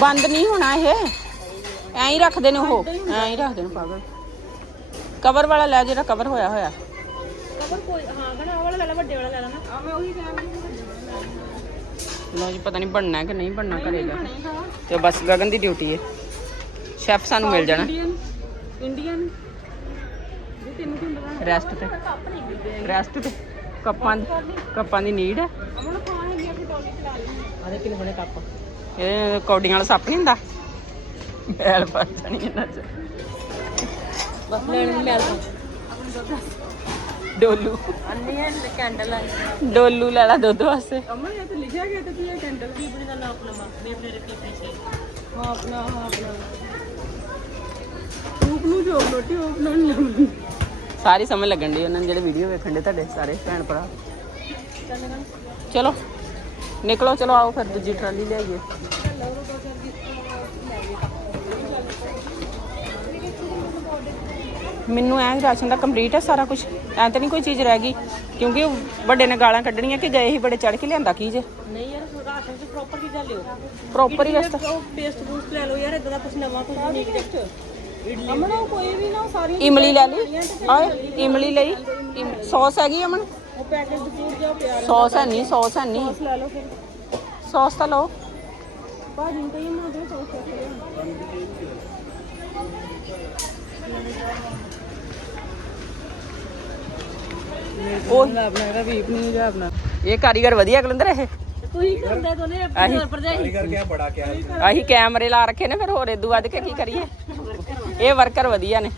ਬੰਦ ਨਹੀਂ ਹੋਣਾ ਇਹ। ਐਂ ਹੀ ਰੱਖਦੇ ਨੇ ਉਹ। ਐਂ ਹੀ ਰੱਖਦੇ ਨੇ ਪਾਗਲ। ਕਵਰ ਵਾਲਾ ਲੈ ਜਿਹੜਾ ਕਵਰ ਹੋਇਆ ਹੋਇਆ। ਕਬਰ ਕੋਈ ਹਾਂ ਬਣਾ ਉਹ ਵਾਲਾ ਲੈ ਲੈ ਵੱਡੇ ਵਾਲਾ ਲੈ ਲੈਣਾ ਆ ਮੈਂ ਉਹੀ ਕਹਿ ਲੋ ਜੀ ਪਤਾ ਨਹੀਂ ਬਣਨਾ ਕਿ ਨਹੀਂ ਬਣਨਾ ਕਰੇਗਾ ਤੇ ਬਸ ਗਗਨ ਦੀ ਡਿਊਟੀ ਹੈ। ਸ਼ੈਫ ਸਾਨੂੰ ਮਿਲ ਜਾਣਾ। ਇੰਡੀਅਨ ਜੇ ਤੈਨੂੰ ਕੀ ਹੁੰਦਾ ਰੈਸਟ ਤੇ। ਰੈਸਟ ਤੇ ਕੱਪਾਂ ਦੀ ਕੱਪਾਂ ਦੀ ਨੀਡ ਹੈ। ਅਮਨ ਖਾਣ ਹੈਗੀ ਆਪਣੀ ਟੋਲੀ ਚਲਾ ਲਈ ਆ ਦੇ ਕਿੰਨੇ ਬਣੇ ਕੱਪ। ਇਹ ਕੌਡੀਆਂ ਵਾਲਾ ਸੱਪ ਨਹੀਂ ਹੁੰਦਾ? ਮੈਲ ਪਾ ਜਾਣੀ ਇਹਨਾਂ ਚ। ਬਸ ਲੈਣ ਨੂੰ ਮੈਲ ਡੋਲੂ। ਅੰਨੀ ਹੈ ਕੈਂਡਲ ਆ ਡੋਲੂ ਲੈ ਲਾ ਦੁੱਧ ਵਾਸਤੇ। ਅਮਨ ਇਹ ਤੇ ਲਿਖਿਆ ਗਿਆ ਤੇ ਤੂੰ ਇਹ ਕੈਂਡਲ ਕੀ ਬਣੀ ਦਾ ਨਾਮ ਆਪਣਾ ਮੈਂ ਆਪਣੇ ਰੱਖੀ ਪਈ ਹਾਂ ਆਪਣਾ ਹਾਂ ਆਪਣਾ। ਰੂਪ ਨੂੰ ਜੋ ਰੋਟੀ ਉਹ ਬਣਾਉਣੀ ਸਾਰੀ ਸਮਝ ਲੱਗਣ ਦੀ ਉਹਨਾਂ ਨੂੰ ਜਿਹੜੇ ਵੀਡੀਓ ਵੇਖਣ ਦੇ ਤੁਹਾਡੇ ਸਾਰੇ ਭੈਣ ਭਰਾ। ਚਲੋ ਨਿਕਲੋ ਚਲੋ ਆਓ ਫਿਰ ਦੂਜੀ ਟਰਾਲੀ ਲਿਆਈਏ। ਮੈਨੂੰ ਐ ਰਾਸ਼ਨ ਦਾ ਕੰਪਲੀਟ ਹੈ ਸਾਰਾ ਕੁਝ ਐ ਤਾਂ ਨਹੀਂ ਕੋਈ ਚੀਜ਼ ਰਹਿ ਗਈ ਕਿਉਂਕਿ ਉਹ ਵੱਡੇ ਨੇ ਗਾਲਾਂ ਕੱਢਣੀਆਂ ਕਿ ਗਏ ਹੀ ਬੜੇ ਚੜ ਕੇ ਲਿਆਂਦਾ ਕੀ ਜੇ। ਨਹੀਂ ਯਾਰ ਰਾਸ਼ਨ ਚ ਪ੍ਰੋਪਰ ਚੀਜ਼ਾਂ ਲਿਓ ਪ੍ਰੋਪਰ ਹੀ ਵਸਤਾ ਉਹ ਪੇਸਟ ਬੂਸਟ ਲੈ ਲਓ ਯਾਰ ਇਦਾਂ ਦਾ ਕੁਝ ਨਵਾਂ ਕੁਝ ਜਿਹਾ ਅਮਨ ਉਹ ਕੋਈ ਵੀ ਨਾ ਸਾਰੀ ਇਮਲੀ ਲੈ ਲਈ। ਆਏ ਇਮਲੀ ਲਈ। ਇਮ- ਸੌਸ ਹੈਗੀ ਅਮਨ? ਉਹ ਪੈਕੇਜ ਫੂਡ ਜਿਹਾ ਪਿਆ ਸੌਸ ਹੈ ਨਹੀਂ ਸੌਸ ਹੈ ਨਹੀਂ। ਲੈ ਲਓ ਫਿਰ। ਸੌਸ ਤਾਂ ਲਓ। ਭਾਜੀ ਨੂੰ ਕਹੀ ਮੈਂ ਉਹਦੇ ਉਹ ਆਪਣਾ ਜਾ ਆਪਣਾ। ਇਹ ਕਾਰੀਗਰ ਵਧੀਆ ਕਲੰਦਰ ਇਹ? ਤੁਸੀਂ ਕਰਦੇ ਦੋਨੇ ਆਹੀ ਭਰਜਾਈ। ਕਰਕੇ ਬੜਾ ਕਿਆ। ਆਹੀ ਕੈਮਰੇ ਲਾ ਰੱਖੇ ਨੇ ਫਿਰ ਹੋਰ ਇਦੂ ਵੱਧ ਕੇ ਕੀ ਕਰੀਏ? ਇਹ ਵਰਕਰ ਵਧੀਆ ਨੇ।